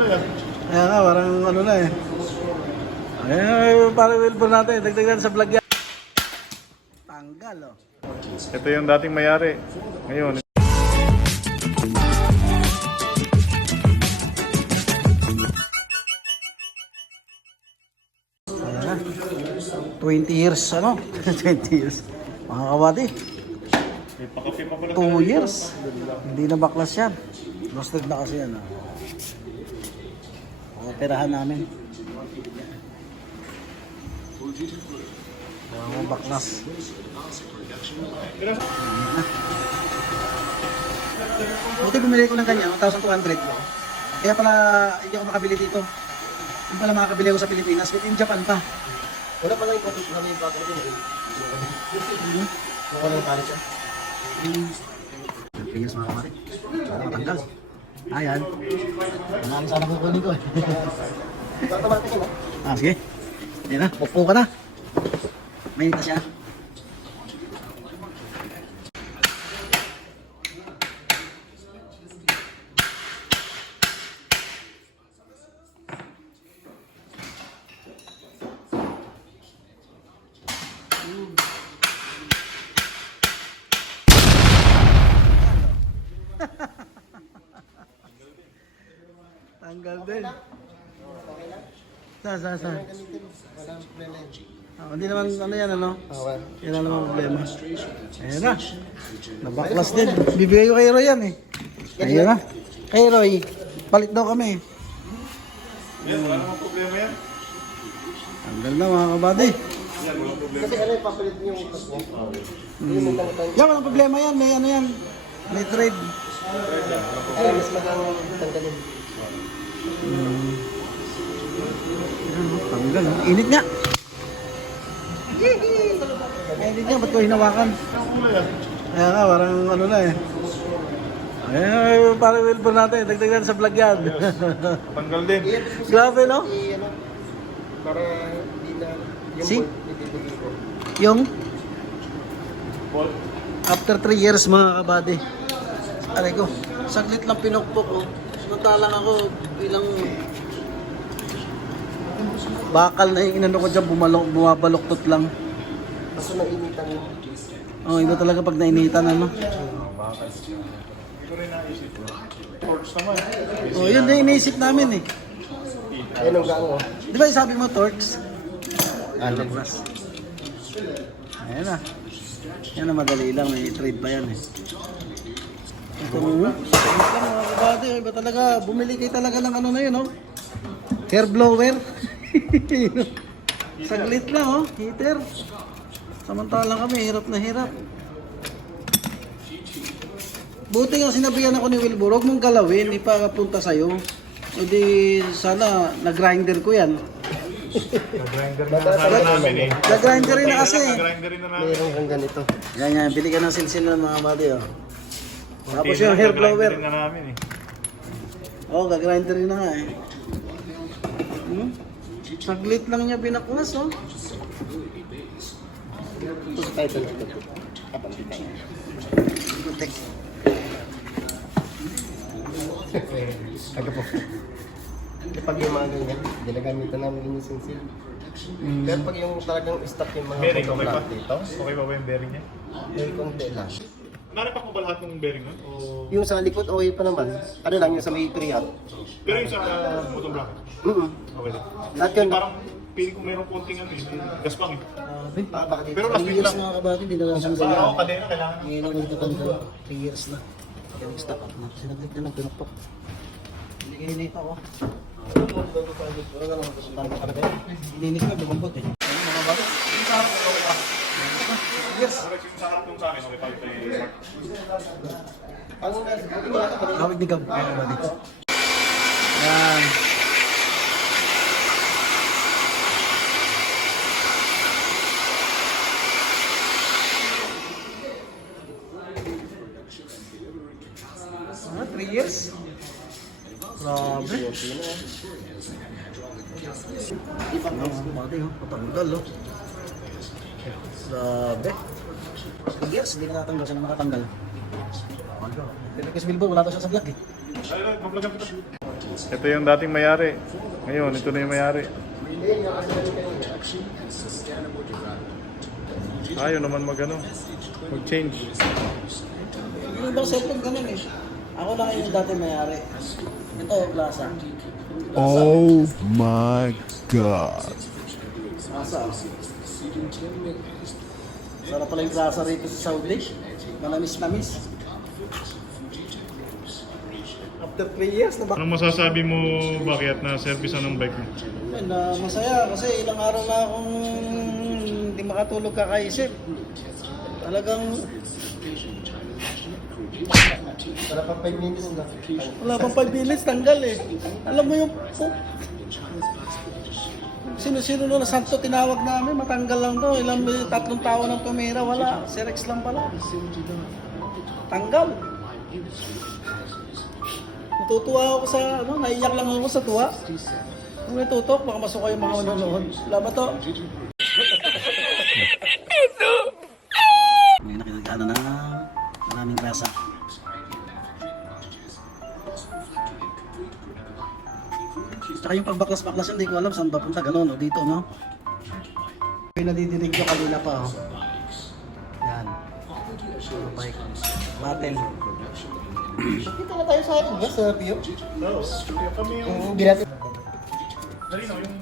Kaya nga, parang ano na eh. Ay, parang Wilbur natin, dagdagan sa vlog yan. Tanggal oh. Ito yung dating mayari. Ngayon. Ayan na. 20 years, ano? 20 years. Mga kabady. 2 years. Hindi na baklas yan. Roasted na kasi yan. Operahan namin. Mga baklas. Buti bumili ko ng kanya, 1,200 ko. Kaya pala hindi ako makabili dito. Hindi pala makakabili ako sa Pilipinas, but in Japan pa. Wala pa lang yung kapit namin yung kapit namin. Wala yung palit siya. Pigas mga kapatid. Sana matanggal. Ayan. Marami sana kukunin ko eh. Tatamate ka na. Sige. Ayan na, pupo ka na. Mainit na siya. Tanggal din. Sa. Walang problema. Hindi naman ano yan ano. Okay. Yan ang naman problema. Ayan na. Nabaklas din. Bibigay ko kay Roy yan eh. Ayan na. Kay Roy, palit daw kami. Yan, wala namang problema yan. Tanggal na mga kabady. Yan, walang problema. Kasi ano yung papalit niyo yung kasmo? Yan, walang problema yan. May ano yan. May trade. Ay, mas magalang tanggalin. Tanggal. Init nga. Init nga. Ba't ko hinawakan? Kaya nga, parang ano na eh. Ay, parang Wilbur natin. Dagdagan sa vlog yan. Tanggal din. Grabe no? Ano, para hindi na yung See? bolt ibibigay ko. Yung Bolt. after 3 years mga kabady. Aray ko, saglit lang pinukpok ko. Samantalang ako bilang bakal na yung inano ko dyan, bumabaloktot lang. Kaso nainitan mo. Oh, iba talaga pag nainitan ano. Ito rin naisip ko. Torch naman. Oh, yun din iniisip namin eh. Ayun ang gaano. Di ba sabi mo torques? Alin. Ayan na. Yan na madali lang, may trade pa yan eh. Ito mo. Saglit lang mga kabady. Iba talaga, bumili kayo talaga ng ano na yun oh. Hair blower. Saglit lang oh, heater. Samantalang kami, hirap na hirap. Buti nga sinabihan ako ni Wilbur, huwag mong galawin, ipapunta sa'yo. E di sana nag-grinder ko yan. Nag-grinder na sana namin eh. Nag-grinder rin na kasi. Nag-grinder rin na namin. Mayroon kang ganito. Yan yan, bili ka ng silsil ng mga body oh. Tapos Container, yung hair nag-grinder blower. rin na namin eh. Oh, gag-grinder rin na nga eh. Saglit lang niya binaklas oh. Ito sa title ito. Tek. Aga po. Kapag yung mga ganyan, ginagamitan namin yung sinsil. Pero pag yung talagang stock yung mga Bearing, okay pa? photo dito, Okay pa ba yung bearing niya? yung konti lang. Naripak mo ba lahat ng bearing nun? O... Yung sa likod, okay pa naman. Ano lang, yung sa may pre-out. Pero yung sa bottom bracket? Okay din. Lahat yun. Parang feeling ko mayroong konting ano eh. Gaspang eh. Baka dito. Pero last week lang. Mga kabady, hindi na lang siyang Parang ako ganyan. kadena kailangan. Ngayon ako nagtatanda, 3 years na. Kaya nag-stock up na. Sinaglit na lang, pinukpok. Hindi kayo nito ako. Ininig na, bumambot eh. Ayun mga kabady. Yes. Yung sa harap nung sa akin, okay pa ito eh. Tawag ni Gab, mga kabady. Yan. Ah, 3 years? Grabe. Pati oh, patanggal oh. Grabe. 3 years, hindi na natanggal. Siya na makatanggal. Pero kasi Wilbur, wala daw siya sa vlog eh. Ay, mag-vlog kita. Ito yung dating mayari. Ngayon, ito na yung mayari. Ayaw naman mag-change. Yung ibang cellphone ganun eh. Ako lang yung dati mayari. Ito, Plaza. Oh my God. Plaza. Sarap pala yung Plaza rito sa Saudi. Manamis-namis. After 3 years na Anong masasabi mo, bakit na service ng bike mo? masaya kasi ilang araw na akong hindi makatulog kakaisip. Talagang Para pa 5 minutes na. wala pang 5 minutes, tanggal eh. Alam mo yung sino-sino na santo tinawag namin, matanggal lang to. Ilang 3 tao ng tumira, wala. Sirex lang pala. Tanggal. Natutuwa ako sa, naiyak lang ako sa tuwa. Kung may tutok, baka masuka yung mga manonood. Wala ba to? May nakikita na maraming grasa. Tsaka yung pagbaklas-baklas, hindi ko alam saan ba punta, gano'n, o dito, no? Yung nadidinig ko kanina pa, oh. Yan. Bike. Batel. Kita na tayo sa akin ba sa Pio? No, kami yung... Hindi natin. Dali no, yung...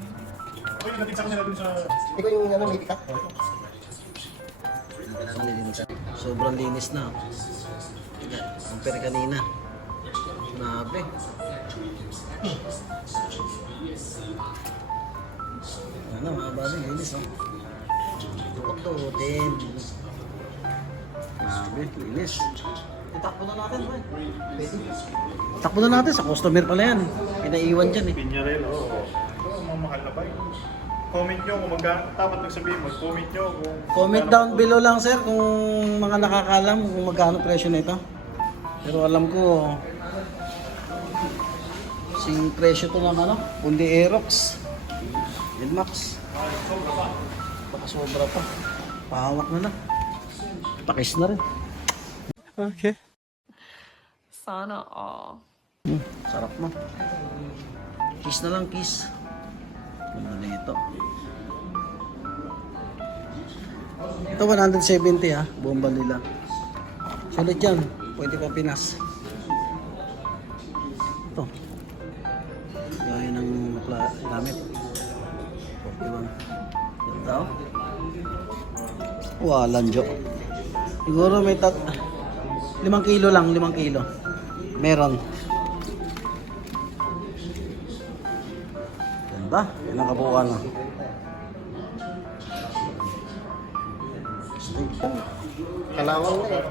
Okay, natin sa kanila dun sa... Ikaw yung may pick-up. Sobrang linis na. Compare kanina. Grabe. Ano, mga babi, linis, oh. Tukot-tukutin. Grabe, linis. Itakbo na natin, boy. Pwede. Takbo na natin, sa customer pala yan. Pinaiwan dyan, eh. Pinyarel, oo. Oo, mga mahal na bike. Comment nyo kung magkano, dapat nagsabihin, mag-comment nyo kung... Comment down below lang, sir, kung mga nakakalam kung magkano presyo nito. Pero alam ko, sing presyo to ng Pundi Aerox. Edmax. Baka sobra pa. Pahawak na lang. Pakis na rin. Okay. Sana all. Sarap mo. Kiss na lang, kiss. Ano na ito? Ito 170 ha, buong Balila. Sulit yan, pwede pa Pinas. Ito. Gaya ng gamit. 41. Ito. Walang joke. Siguro may 5 kilo lang, 5 kilo. Meron. Ganda, yan ang kabuuan na. Kalawang na eh.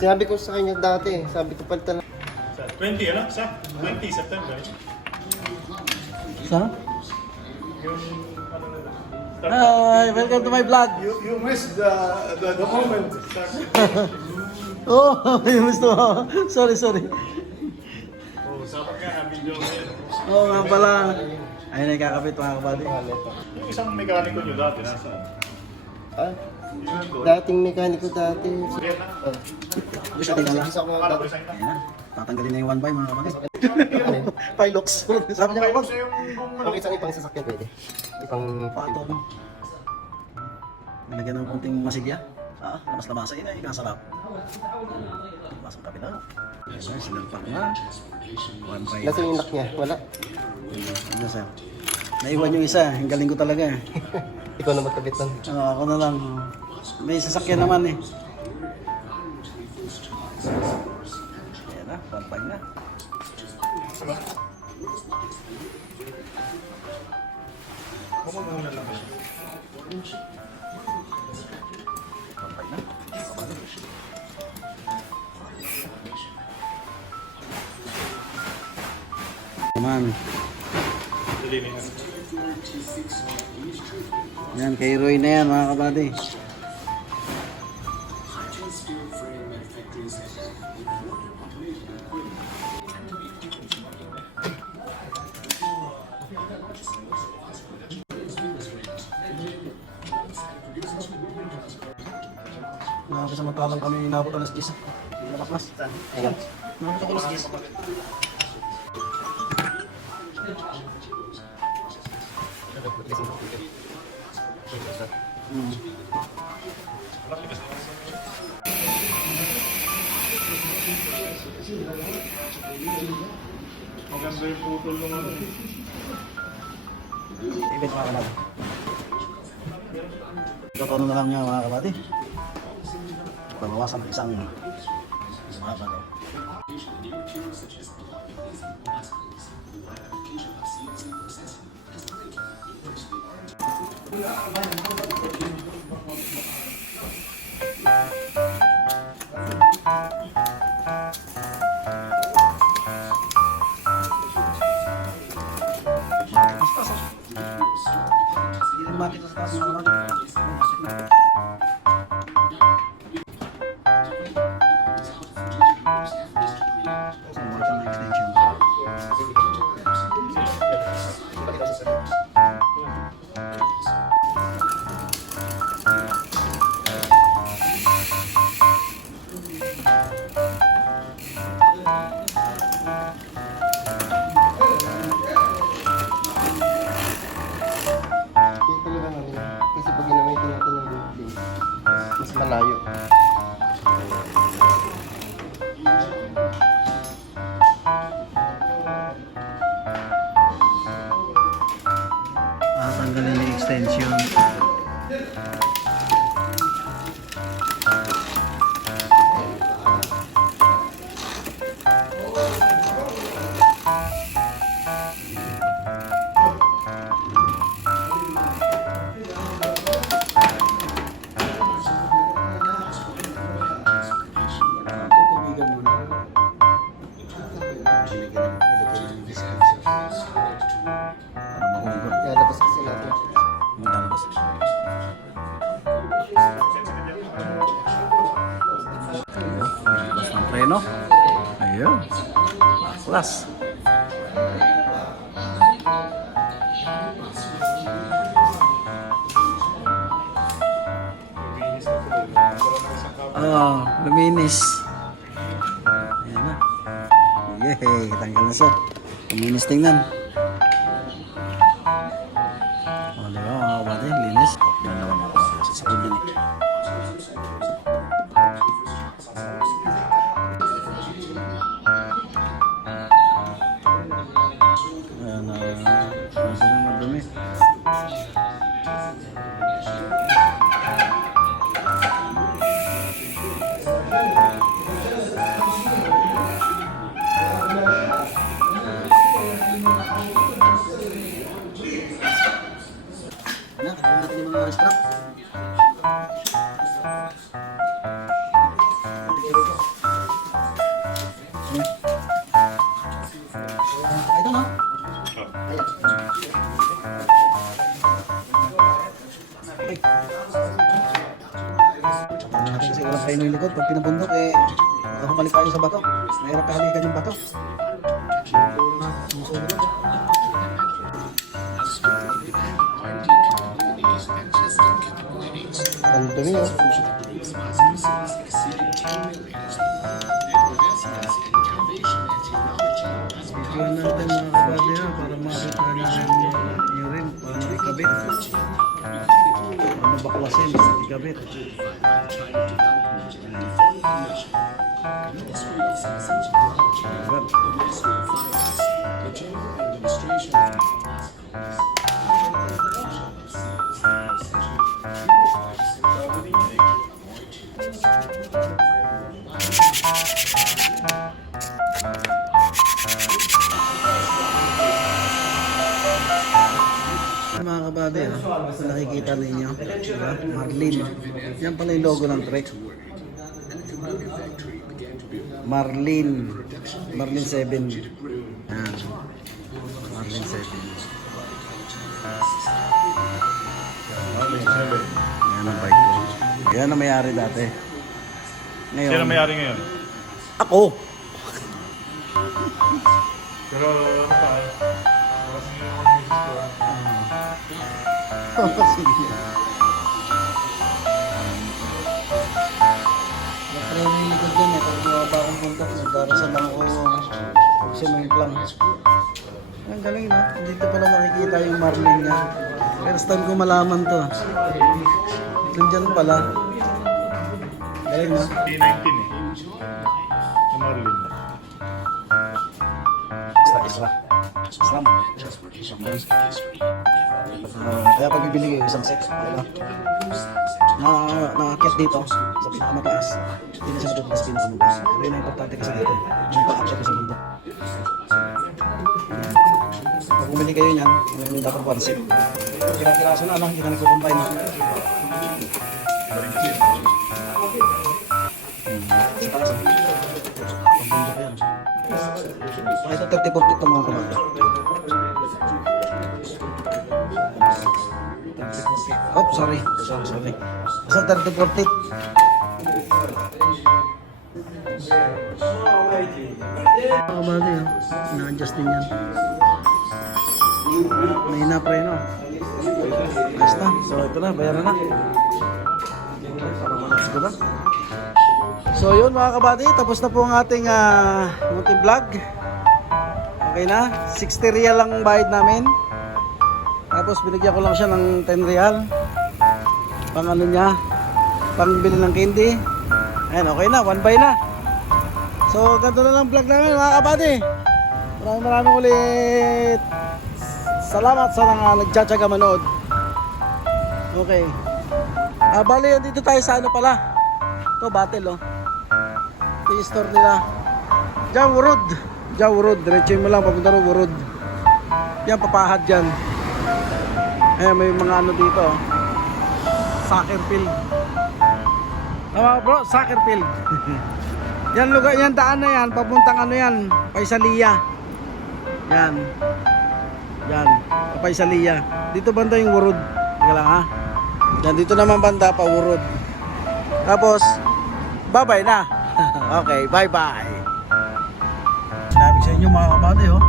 Sinabi ko sa kanya dati, sabi ko palitan na. 20, ano? Sa 20 September. Sa? Yung, ano na Hi, welcome to my vlog. You missed the moment. Oh, may gusto mo. Sorry. Oh, sapat nga, video mo yan. Oo nga pala. Ayun na yung kakapit mga kabady. Yung isang mekaniko nyo dati, nasa? Ah, Yun doon. dating mekaniko dati. Sige na. Gusto din lang. Isa ko Para dati. resign na. Ayan na. Tatanggalin na yung 1 by mga kabady. Pilox. Sabi niya kayo, Gusto yung Okay, isang ipang sasakyan pwede. Ipang pato mo. Nilagyan ng kunting masigya. Lamas-lamasa yun ay kasarap. Lamas ang kapila. Ayan, sinalpak na. 1 by. Nasa yung lock niya? Wala. Ano sir? Naiwan yung isa. Ang galing ko talaga eh. Ikaw na magkabit nun. Ako na lang. May sasakyan naman eh. Ayan na, 1 by na. Kumamuna lang. Pampay na. Naman. Dali na yan. Yan, kay Roy na yan mga kabady. Nakasamantalang kami inabot alas 10. Hindi na baklas. Ayan. Nakita ko lang sa Maganda yung putol ng ano. Ibig mga kalab. Totoo na lang niya mga kabady. Babawasan ng isang mahaba daw. Hindi rin makita sa taas mga kabady. Sa mga ng extension. Yung talaga namin. Kasi pag ginamitan natin ng good place, mas malayo. Tanggalin yung extension. Tutubigan mo na. Nilagyan ng extension. Para mahugot. Lalabas kasi natin. Maglalabas. Labas ng preno. Ayun. Plus. Luminis. Ayan na. Yehey, tanggal na siya. Luminis tingnan. O, di ba mga kabady, linis. Dalawa na ako kasi sa din eh. Ayan na, madumi. Ayan, katulad natin yung mga strap. Ito no? Ayan. Ay. Ano natin kasi walang kayo ng likod. Pag pinabundok eh, baka humalik tayo sa bato. Mahirap kahalikan yung bato. Susunod. Ang dumi oh. Bigyan natin mga kabady ha, para makita natin yung rin, para ikabit. Para mabaklasin, ikabit. Mga kabady, nakikita ninyo, diba? Marlin. Yan pala yung logo ng Trek. Marlin. Marlin 7. Yan. Marlin 7. Yan ang bike ko. Yan ang may-ari dati. Ngayon, Sino may-ari ngayon? ako! Pero ano tayo? Kasi yung music ko. Sige. Napreno yung likod yan eh. Pag bumaba akong punta, nagdara para sa mga swimming plan. Ang galing na. Dito pala makikita yung marlin niya. First time ko malaman to. Nandyan pala. Galing na. T19 eh. Sa Marlin. Isla. Islam. Kaya pag bibili kayo isang set, nakakit dito sa pinakamataas. Hindi na siya natutunan sa pinakamataas. Pero yun ang importante kasi dito. Yung pa-action sa mundo. Pag bumili kayo niyan, yung dapat concept. Kira-kiraso na, hindi na nagkukumpay na. Sa taas. Pag-bundok yan. So, ito 30-40 itong mga kamay. Oh, sorry. Basta 30-40. Kabali ah. Na-adjust din yan. May na-preno. Ayos na. So, ito na. Bayaran na. Ito na. So yun mga kabady, tapos na po ang ating munting vlog. Okay na, 60 real lang bayad namin. Tapos binigyan ko lang siya ng 10 real. Pang ano niya, pang bili ng candy. Ayan, okay na, one buy na. So ganito na lang vlog namin mga kabady. Maraming ulit salamat sa mga nagtsatsaga manood. Okay. Bali, dito tayo sa ano pala. Ito, battle oh. Ito yung store nila. Jawurod. Diretso mo lang papunta rin Wurod. Yan, papahad dyan. Ayan, may mga ano dito. Soccer field. Tama bro, soccer field. Yan lugar, yan daan na yan. Papuntang ano yan, Paisalia. Yan. Paisalia. Dito banda yung Wurod. Teka lang ha. Yan, dito naman banda pa Wurod. Tapos, bye-bye na. Okay, bye-bye. Sinabi sa inyo mga kabady, oh.